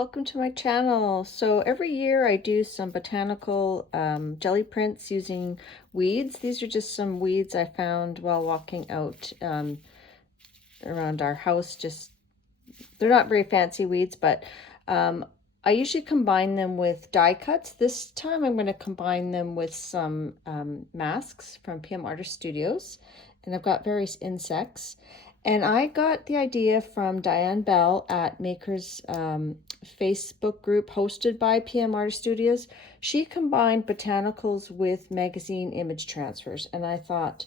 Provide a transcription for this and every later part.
Welcome to my channel. So every year I do some botanical jelly prints using weeds. These are just some weeds I found while walking out around our house. They're not very fancy weeds, but I usually combine them with die cuts. This time I'm going to combine them with some masks from PM Artist Studios, and I've got various insects. And I got the idea from Diane Bell at Makers Facebook group hosted by PM Artist Studios. She combined botanicals with magazine image transfers, and I thought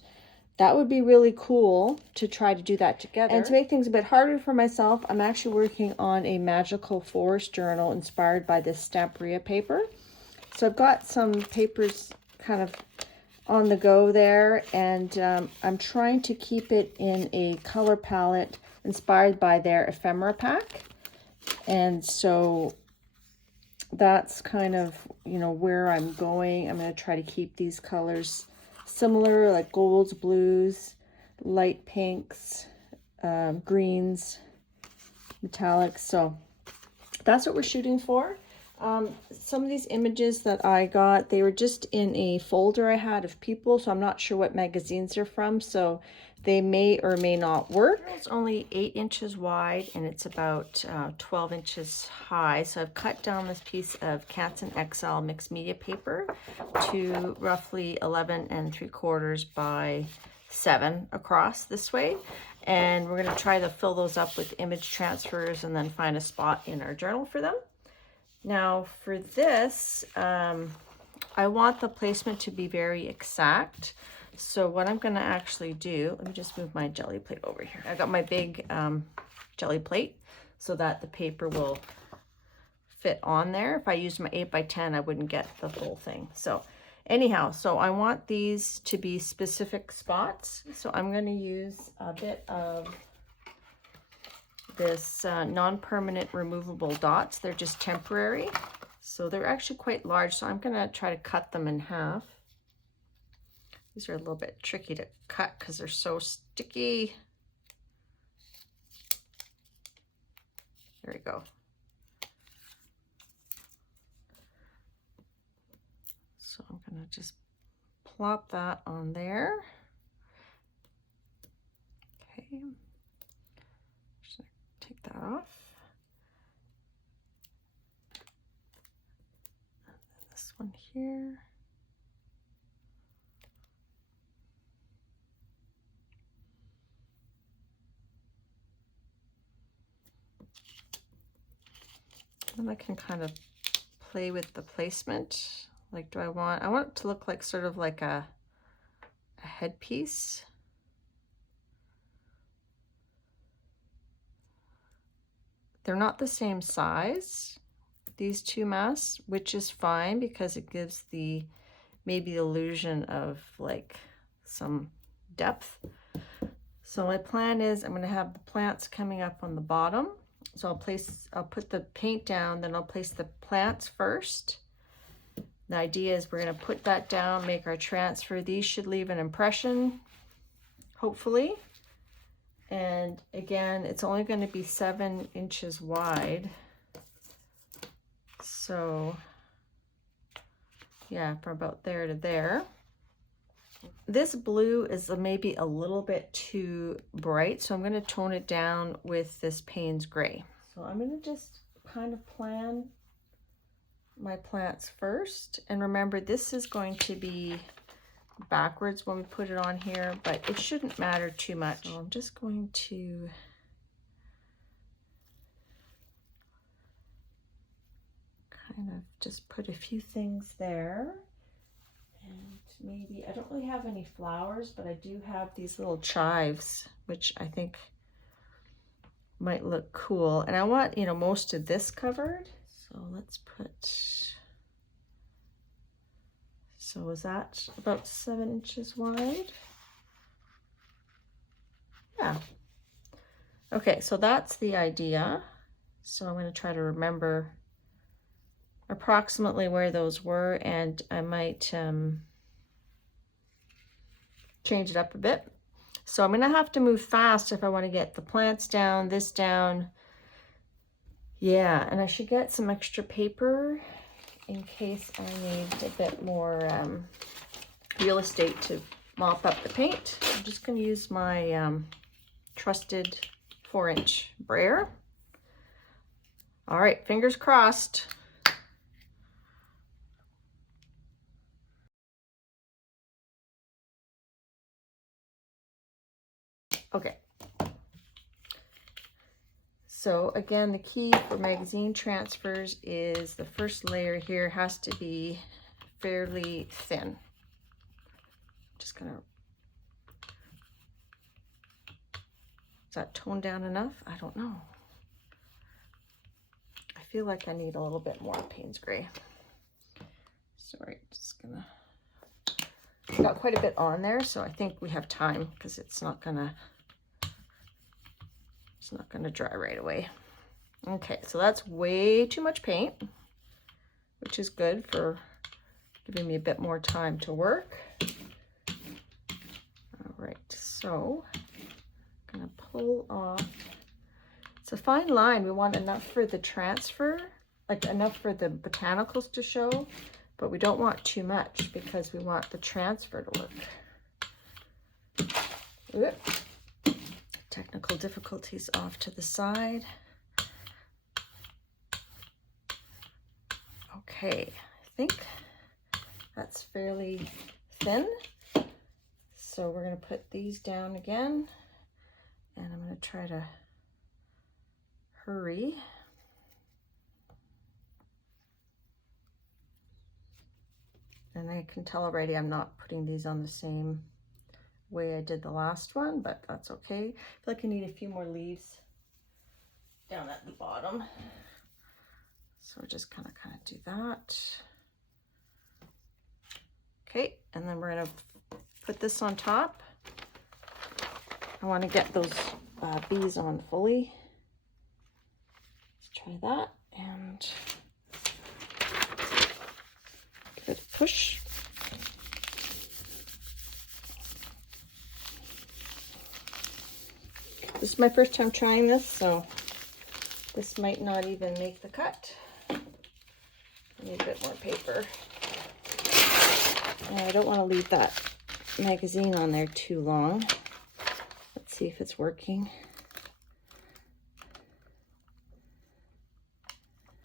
that would be really cool to try to do that together. And to make things a bit harder for myself, I'm actually working on a magical forest journal inspired by this Stamperia paper. So I've got some papers kind of on the go there, and I'm trying to keep it in a color palette inspired by their ephemera pack. And so that's kind of, where I'm going. I'm going to try to keep these colors similar, like golds, blues, light pinks, greens, metallics. So that's what we're shooting for. Some of these images that I got, they were just in a folder I had of people, so I'm not sure what magazines they're from, so they may or may not work. It's only 8 inches wide and it's about 12 inches high. So I've cut down this piece of Canson XL mixed media paper to roughly 11 3/4 by 7 across this way. And we're going to try to fill those up with image transfers and then find a spot in our journal for them. Now for this, I want the placement to be very exact. So what I'm going to actually do, let me just move my jelly plate over here. I got my big jelly plate so that the paper will fit on there. If I used my 8 by 10, I wouldn't get the whole thing. So anyhow, so I want these to be specific spots. So I'm going to use a bit of this non-permanent removable dots. They're just temporary. So they're actually quite large. So I'm going to try to cut them in half. These are a little bit tricky to cut because they're so sticky. There we go. So I'm going to just plop that on there. Okay. Just take that off. And then this one here. Then I can kind of play with the placement. Like, I want it to look like sort of like a headpiece. They're not the same size, these two masks, which is fine because it gives the maybe illusion of like some depth. So my plan is I'm going to have the plants coming up on the bottom. So I'll put the paint down, then I'll place the plants first. The idea is we're going to put that down, make our transfer. These should leave an impression, hopefully. And again, it's only going to be 7 inches wide. So yeah, from about there to there. This blue is maybe a little bit too bright, so I'm going to tone it down with this Payne's Gray. So I'm going to just kind of plan my plants first. And remember, this is going to be backwards when we put it on here, but it shouldn't matter too much. So I'm just going to kind of just put a few things there. And maybe, I don't really have any flowers, but I do have these little chives, which I think might look cool. And I want, most of this covered. So let's put, so is that about 7 inches wide? Yeah. Okay, so that's the idea. So I'm going to try to remember approximately where those were, and I might change it up a bit. So I'm going to have to move fast if I want to get the plants down, this down, Yeah, and I should get some extra paper in case I need a bit more real estate to mop up the paint. I'm just going to use my trusted 4-inch brayer. All right, fingers crossed. Okay. So again, the key for magazine transfers is the first layer here has to be fairly thin. Just gonna, is that toned down enough? I don't know. I feel like I need a little bit more Payne's gray. Sorry, just gonna, got quite a bit on there, so I think we have time because it's not gonna dry right away. Okay, so that's way too much paint, which is good for giving me a bit more time to work. All right, so I'm gonna pull off. It's a fine line. We want enough for the transfer, like enough for the botanicals to show, but we don't want too much because we want the transfer to work. Oop. Technical difficulties off to the side. Okay, I think that's fairly thin. So we're going to put these down again, and I'm going to try to hurry. And I can tell already I'm not putting these on the same way I did the last one, but that's okay. I feel like I need a few more leaves down at the bottom. So we're just kind of do that. Okay, and then we're gonna put this on top. I want to get those bees on fully. Let's try that and give it a push. This is my first time trying this, so this might not even make the cut. I need a bit more paper. And I don't want to leave that magazine on there too long. Let's see if it's working.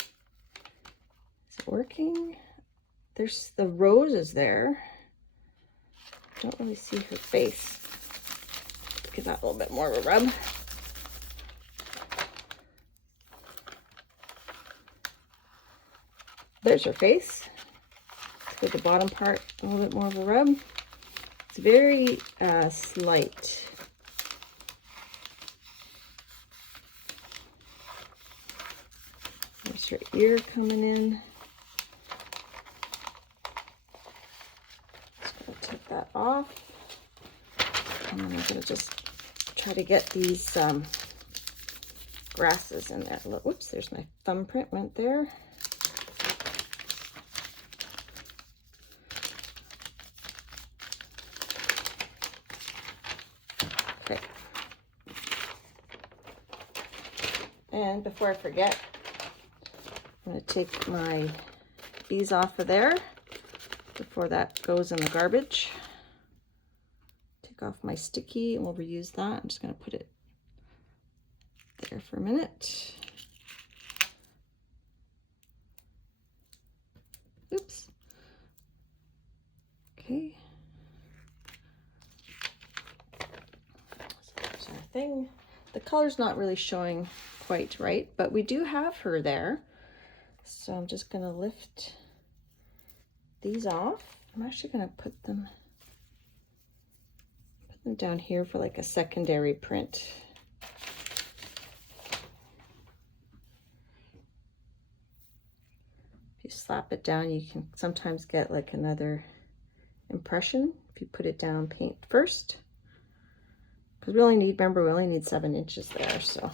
Is it working? There's the roses there. Don't really see her face. Give that a little bit more of a rub. There's her face. Let's give the bottom part a little bit more of a rub. It's very slight. There's her ear coming in. Just gonna take that off. And then I'm gonna just try to get these grasses in there. Look, whoops, there's my thumbprint went there. Okay. And before I forget, I'm gonna take my bees off of there before that goes in the garbage. Take off my sticky and we'll reuse that. I'm just gonna put it there for a minute. Oops. Okay. So there's our thing. The color's not really showing quite right, but we do have her there. So I'm just gonna lift these off. I'm actually gonna put them down here for like a secondary print. If you slap it down, you can sometimes get like another impression if you put it down paint first. Because we only need, remember, we only need 7 inches there, so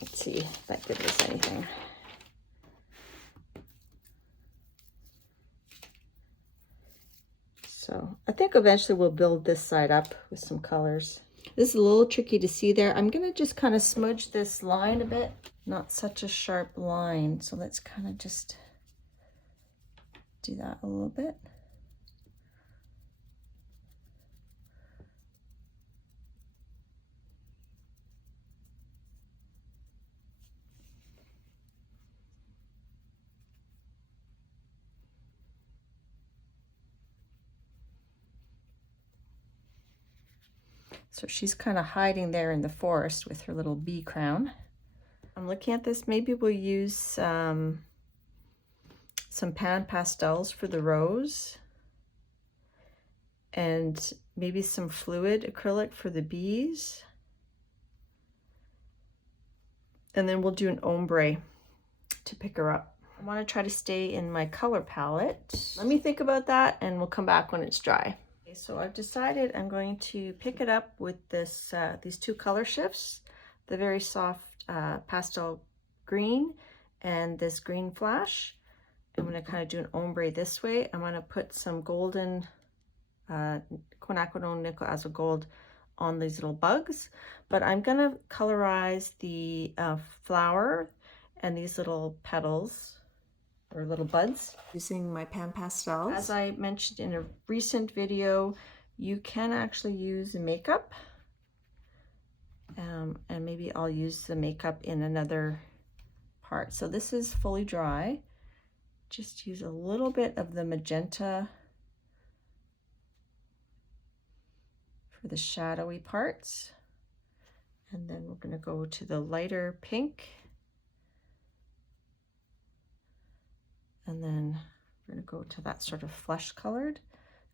let's see if that gives us anything. So I think eventually we'll build this side up with some colors. This is a little tricky to see there. I'm gonna just kind of smudge this line a bit. Not such a sharp line, so let's kind of just do that a little bit. So she's kind of hiding there in the forest with her little bee crown. I'm looking at this, maybe we'll use some pan pastels for the rose, and maybe some fluid acrylic for the bees. And then we'll do an ombre to pick her up. I want to try to stay in my color palette. Let me think about that and we'll come back when it's dry. Okay, so I've decided I'm going to pick it up with this these two color shifts, the very soft pastel green and this green flash. I'm going to kind of do an ombre this way. I'm going to put some golden quinacridone nickel as a gold on these little bugs, but I'm going to colorize the flower and these little petals or little buds using my pan pastels. As I mentioned in a recent video, you can actually use makeup, and maybe I'll use the makeup in another part. So this is fully dry. Just use a little bit of the magenta for the shadowy parts, and then we're going to go to the lighter pink, and then we're going to go to that sort of flesh colored,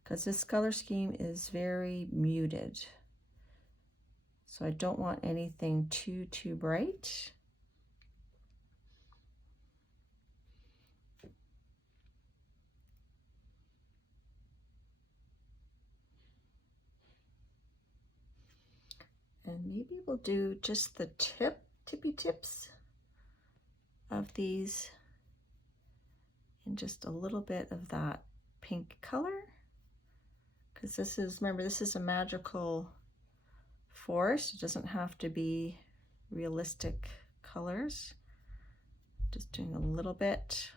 because this color scheme is very muted, so I don't want anything too bright. And maybe we'll do just the tippy tips of these in just a little bit of that pink color, because this is, remember, this is a magical forest. It doesn't have to be realistic colors. Just doing a little bit.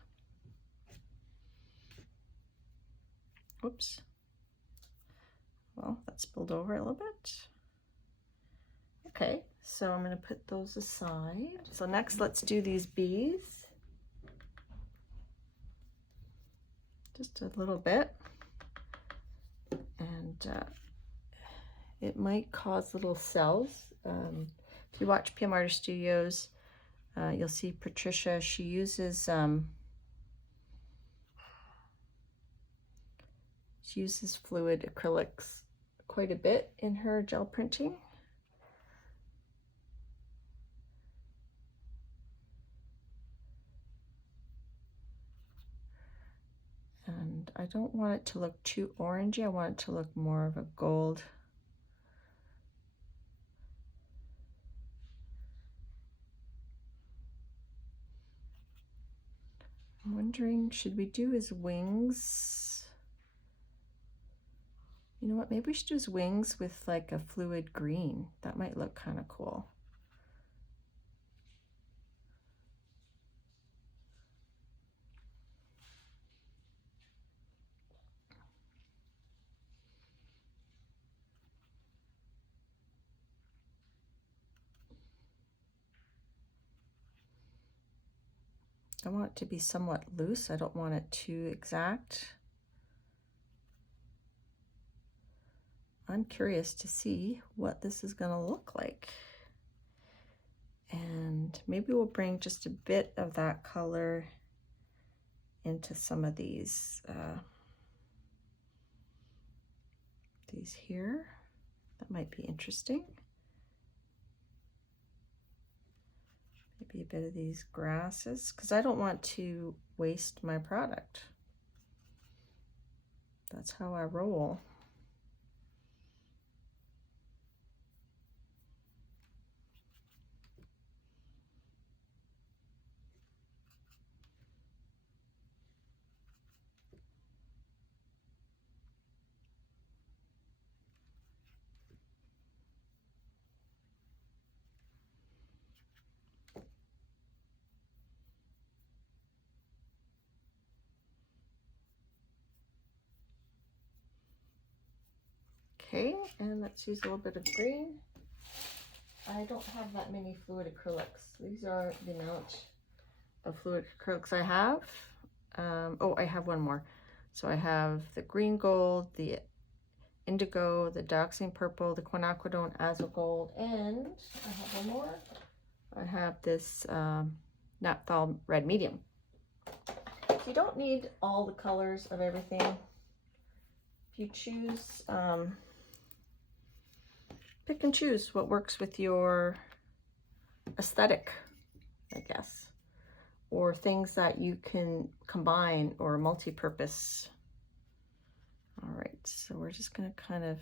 Whoops. Well, that spilled over a little bit. Okay, so I'm going to put those aside. So next, let's do these bees. Just a little bit. And it might cause little cells. If you watch PM Artist Studios, you'll see Patricia, she uses fluid acrylics quite a bit in her gel printing. And I don't want it to look too orangey. I want it to look more of a gold. I'm wondering, should we do his wings? You know what, maybe we should do his wings with like a fluid green. That might look kind of cool. I want it to be somewhat loose. I don't want it too exact. I'm curious to see what this is going to look like. And maybe we'll bring just a bit of that color into some of these here. That might be interesting. Maybe a bit of these grasses, because I don't want to waste my product. That's how I roll. Okay, and let's use a little bit of green. I don't have that many fluid acrylics. These are the amount of fluid acrylics I have. Oh, I have one more. So I have the green gold, the indigo, the dioxazine purple, the quinacridone azure gold, and I have one more. I have this naphthol red medium. So you don't need all the colors of everything. If you choose, pick and choose what works with your aesthetic, I guess, or things that you can combine or multi-purpose. All right, so we're just gonna kind of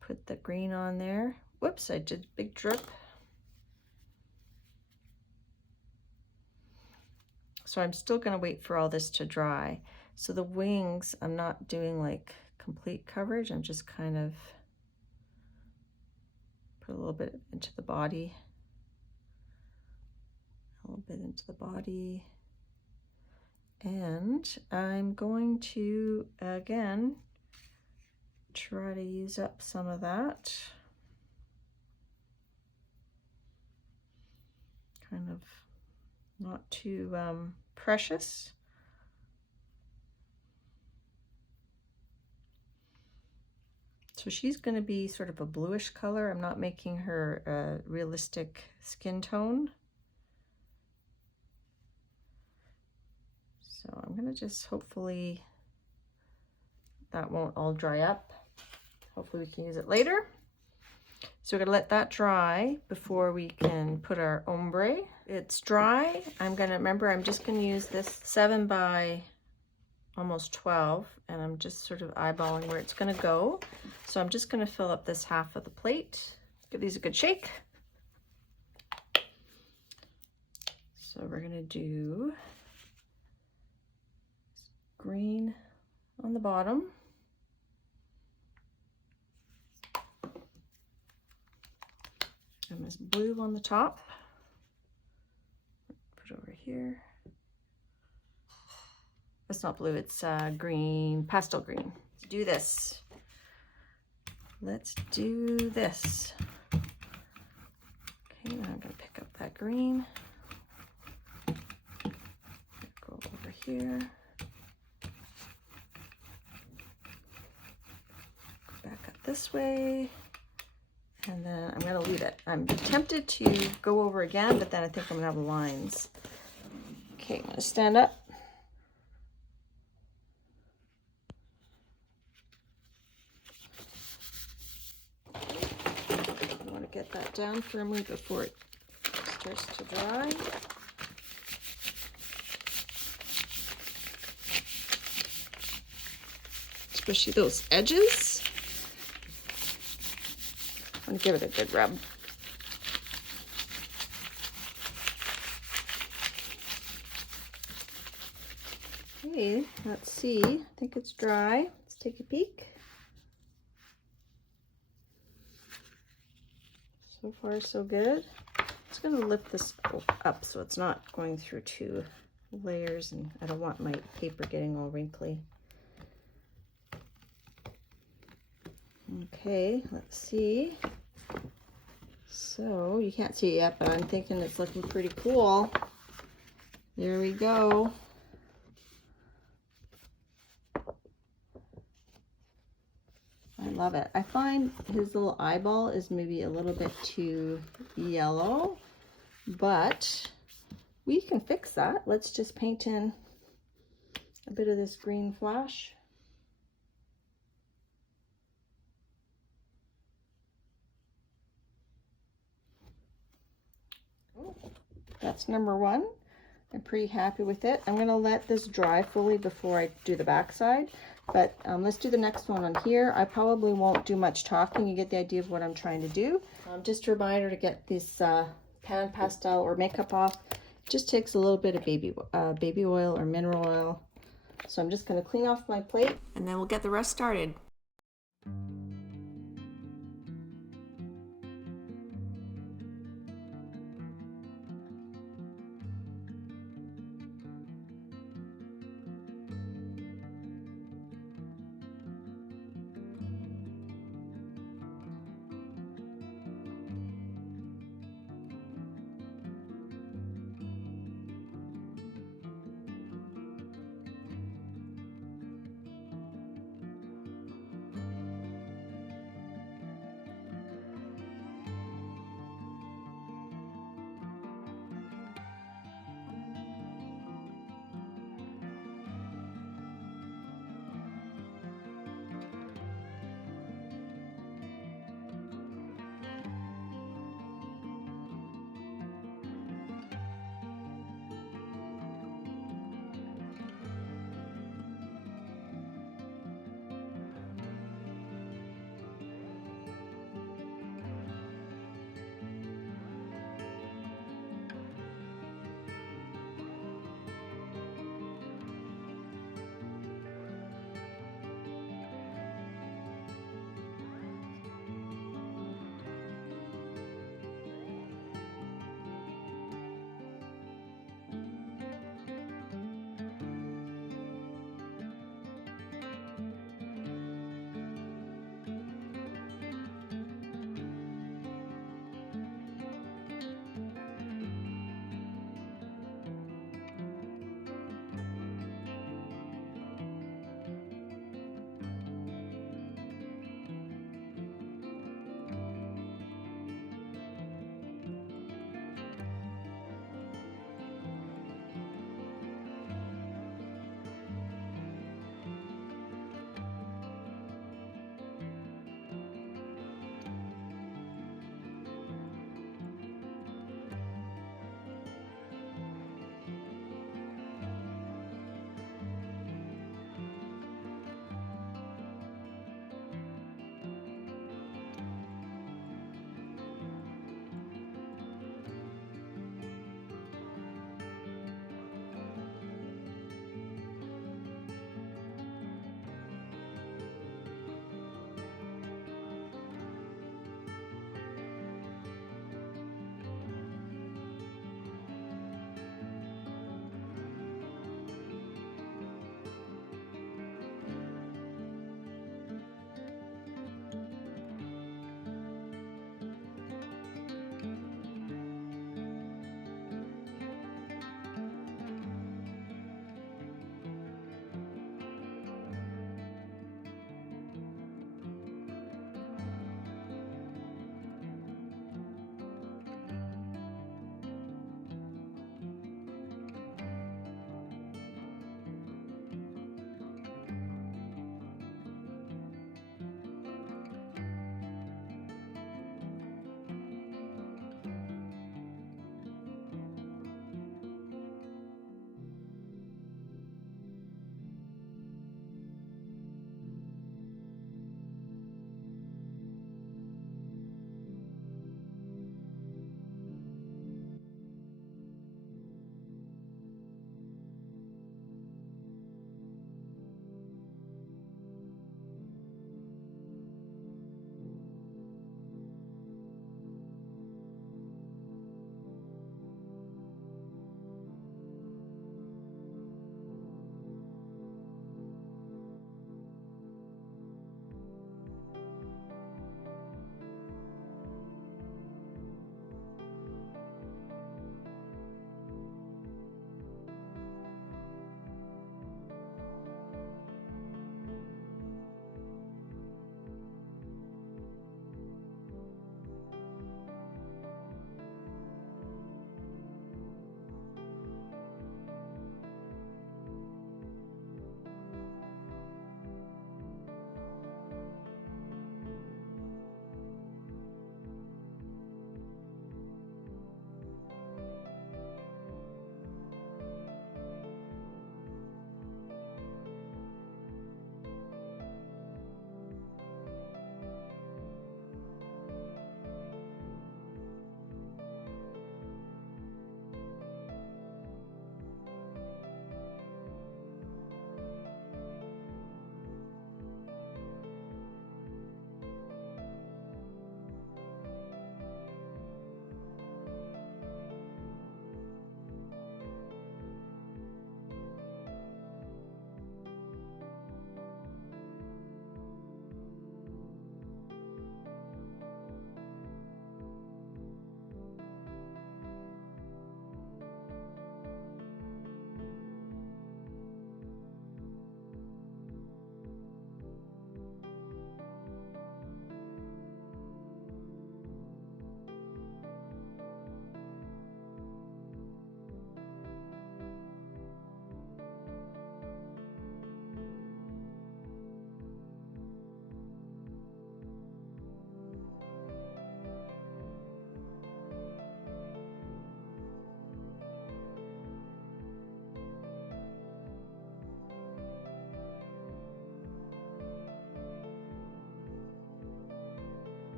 put the green on there. Whoops, I did a big drip. So I'm still gonna wait for all this to dry. So the wings, I'm not doing like complete coverage. I'm just kind of put a little bit into the body. A little bit into the body. And I'm going to, again, try to use up some of that. Kind of not too precious. So she's going to be sort of a bluish color. I'm not making her a realistic skin tone. So I'm going to just hopefully that won't all dry up. Hopefully we can use it later. So we're going to let that dry before we can put our ombre. It's dry. I'm just going to use this 7 by almost 12, and I'm just sort of eyeballing where it's going to go. So I'm just going to fill up this half of the plate. Give these a good shake. So we're going to do green on the bottom. And this blue on the top. Put over here. It's not blue, it's green, pastel green. Let's do this. Let's do this. Okay, now I'm gonna pick up that green. Go over here. Go back up this way. And then I'm gonna leave it. I'm tempted to go over again, but then I think I'm gonna have lines. Okay, I'm gonna stand up. I wanna get that down firmly before it starts to dry. Especially those edges. I'm gonna give it a good rub. Okay, let's see. I think it's dry. Let's take a peek. So far, so good. Just gonna lift this up so it's not going through 2 layers, and I don't want my paper getting all wrinkly. Okay, let's see. So you can't see it yet, but I'm thinking it's looking pretty cool. There we go. I love it. I find his little eyeball is maybe a little bit too yellow, but we can fix that. Let's just paint in a bit of this green flash. That's number 1. I'm pretty happy with it. I'm gonna let this dry fully before I do the back side, but let's do the next one on here. I probably won't do much talking. You get the idea of what I'm trying to do. Just a reminder to get this pan pastel or makeup off. It just takes a little bit of baby oil or mineral oil. So I'm just gonna clean off my plate and then we'll get the rest started.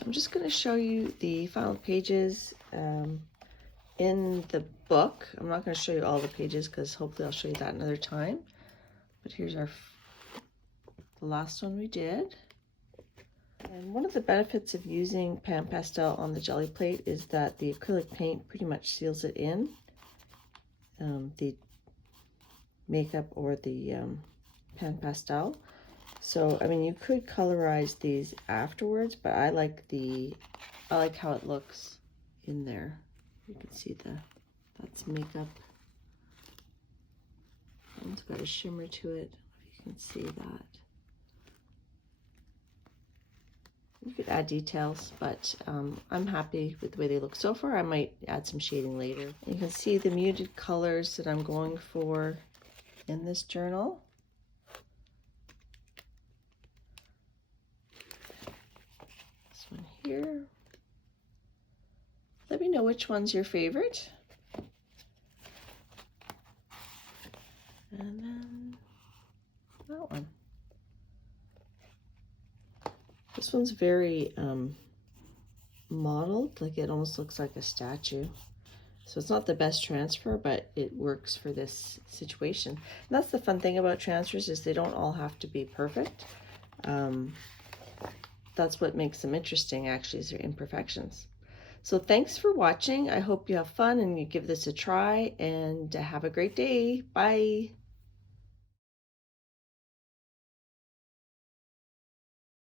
So I'm just going to show you the final pages in the book. I'm not going to show you all the pages because hopefully I'll show you that another time. But here's the last one we did. And one of the benefits of using pan pastel on the Gelli plate is that the acrylic paint pretty much seals it in. The makeup or the pan pastel. So I mean, you could colorize these afterwards, but I like how it looks in there. You can see that's makeup. It's got a shimmer to it. You can see that. You could add details, but I'm happy with the way they look so far. I might add some shading later. You can see the muted colors that I'm going for in this journal. This one here. Let me know which one's your favorite. And then that one. This one's very modeled, like it almost looks like a statue. So it's not the best transfer, but it works for this situation. And that's the fun thing about transfers, is they don't all have to be perfect. That's what makes them interesting, actually, is their imperfections. So thanks for watching. I hope you have fun and you give this a try, and have a great day. Bye.